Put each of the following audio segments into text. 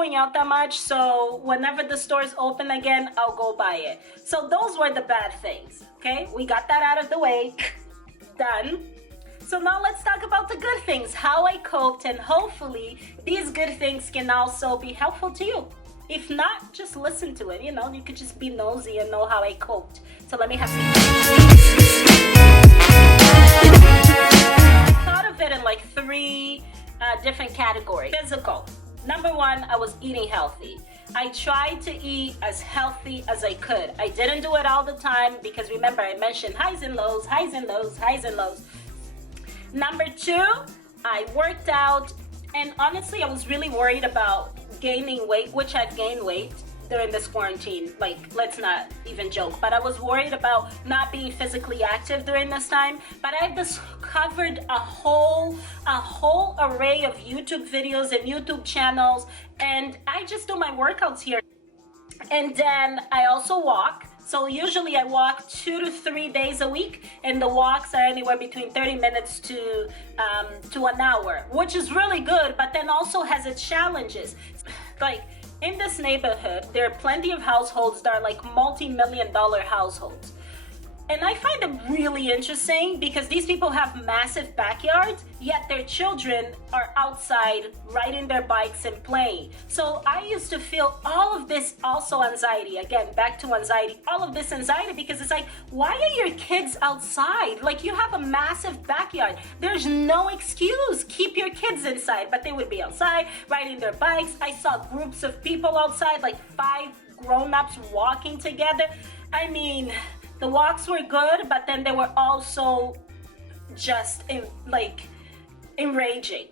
going out that much, so whenever the stores open again, I'll go buy it. So those were the bad things, okay? We got that out of the way. Done. So now let's talk about the good things, how I coped, and hopefully these good things can also be helpful to you. If not, just listen to it, you know, you could just be nosy and know how I coped. So let me have some. I thought of it in like three different categories. Physical. Number one, I was eating healthy. I tried to eat as healthy as I could. I didn't do it all the time because remember I mentioned highs and lows, highs and lows, highs and lows. Number two, I worked out, and honestly, I was really worried about gaining weight, which I've gained weight during this quarantine. Like, let's not even joke, but I was worried about not being physically active during this time. But I've discovered a whole array of YouTube videos and YouTube channels, and I just do my workouts here. And then I also walk. So usually I walk 2 to 3 days a week, and the walks are anywhere between 30 minutes to an hour, which is really good, but then also has its challenges. Like in this neighborhood, there are plenty of households that are like multi-million-dollar households. And I find them really interesting because these people have massive backyards, yet their children are outside riding their bikes and playing. So I used to feel all of this also anxiety. Again, back to anxiety, all of this anxiety because it's like, why are your kids outside? Like you have a massive backyard. There's no excuse. Keep your kids inside. But they would be outside riding their bikes. I saw groups of people outside, like 5 grown-ups walking together. I mean, the walks were good, but then they were also just enraging.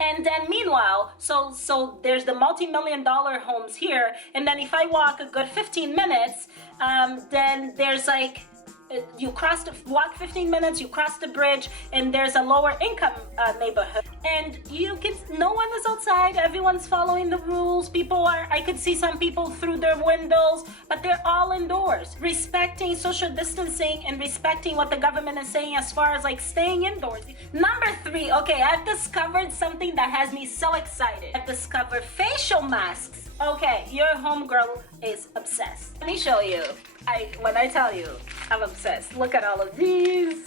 And then meanwhile, so there's the multi-million-dollar homes here, and then if I walk a good 15 minutes, then there's like, walk 15 minutes, you cross the bridge, and there's a lower income neighborhood. And no one is outside, everyone's following the rules. I could see some people through their windows, but they're all indoors, respecting social distancing and respecting what the government is saying as far as like staying indoors. Number 3, okay, I've discovered something that has me so excited. I've discovered facial masks. Okay, your homegirl is obsessed. Let me show you. When I tell you, I'm obsessed. Look at all of these.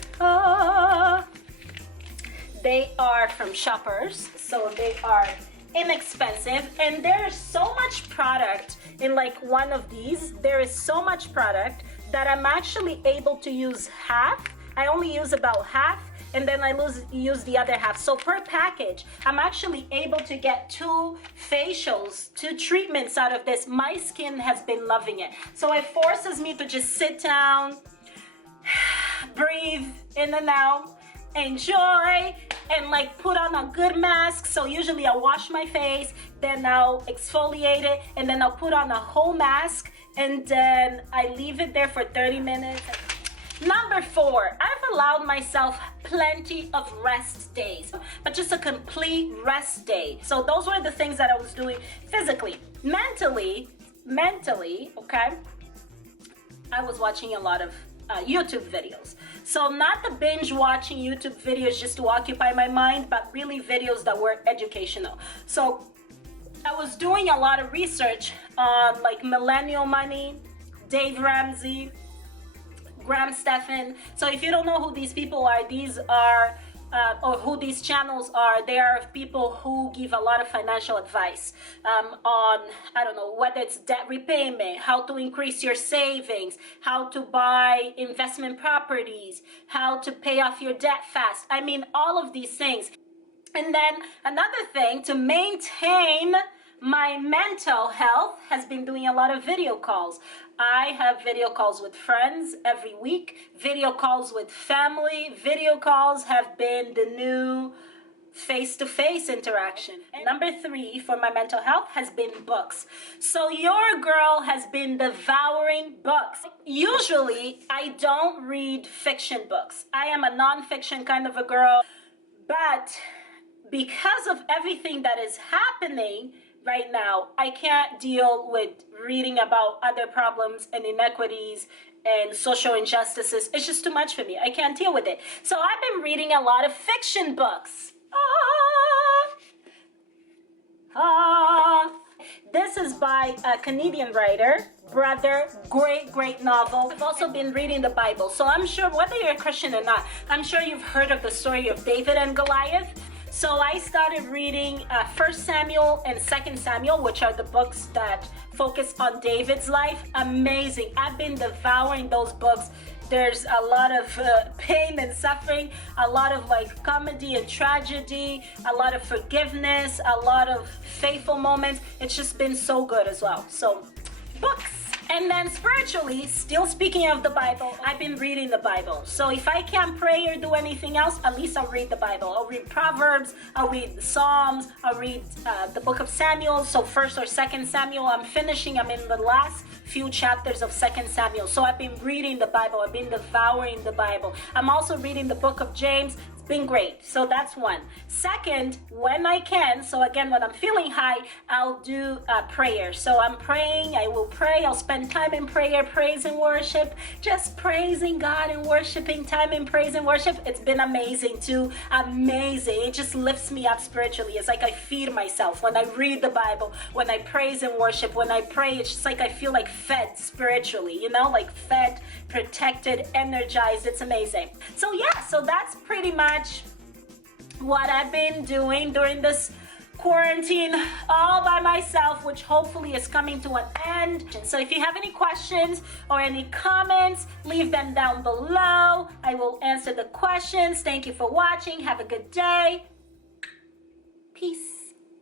They are from Shoppers, so they are inexpensive, and there is so much product in like one of these. There is so much product that I'm actually able to use half. I only use about half, and then I use the other half. So per package, I'm actually able to get 2 facials, 2 treatments out of this. My skin has been loving it. So it forces me to just sit down, breathe in and out, enjoy, and like put on a good mask. So usually I'll wash my face, then I'll exfoliate it, and then I'll put on a whole mask, and then I leave it there for 30 minutes. Number 4, I've allowed myself plenty of rest days, but just a complete rest day. So those were the things that I was doing physically. Mentally, okay, I was watching a lot of YouTube videos. So not the binge watching YouTube videos just to occupy my mind, but really videos that were educational. So I was doing a lot of research on like Millenial Money, Dave Ramsey, Stephan. So if you don't know who these people are, these are or who these channels are, they are people who give a lot of financial advice on, I don't know, whether it's debt repayment, how to increase your savings, how to buy investment properties, how to pay off your debt fast. I mean, all of these things. And then another thing, to maintain my mental health, has been doing a lot of video calls. I have video calls with friends every week, video calls with family. Video calls have been the new face-to-face interaction. And number 3 for my mental health has been books. So your girl has been devouring books. Usually I don't read fiction books. I am a non-fiction kind of a girl, but because of everything that is happening right now, I can't deal with reading about other problems and inequities and social injustices. It's just too much for me. I can't deal with it. So I've been reading a lot of fiction books. is by a Canadian writer, Brother. Great novel. I've also been reading the Bible. So I'm sure, whether you're a Christian or not, I'm sure you've heard of the story of David and Goliath. So I started reading 1 Samuel and 2 Samuel, which are the books that focus on David's life. Amazing. I've been devouring those books. There's a lot of pain and suffering, a lot of like comedy and tragedy, a lot of forgiveness, a lot of faithful moments. It's just been so good as well. So books. And then spiritually, still speaking of the Bible, I've been reading the Bible. So if I can't pray or do anything else, at least I'll read the Bible. I'll read Proverbs, I'll read the Psalms, I'll read the book of Samuel. So 1st or 2nd Samuel, I'm in the last few chapters of 2nd Samuel. So I've been reading the Bible. I've been devouring the Bible. I'm also reading the book of James. Been great. So that's one. Second, when I can, so again, when I'm feeling high, I'll do prayer. So I'm praying, I will pray, I'll spend time in prayer, praise and worship, just praising God and worshiping, time in praise and worship. It's been amazing too. Amazing. It just lifts me up spiritually. It's like I feed myself when I read the Bible, when I praise and worship, when I pray. It's just like I feel like fed spiritually, you know, like fed, protected, energized. It's amazing. So yeah, so that's pretty much what I've been doing during this quarantine all by myself, which hopefully is coming to an end. So if you have any questions or any comments, leave them down below. I will answer the questions. Thank you for watching. Have a good day. Peace.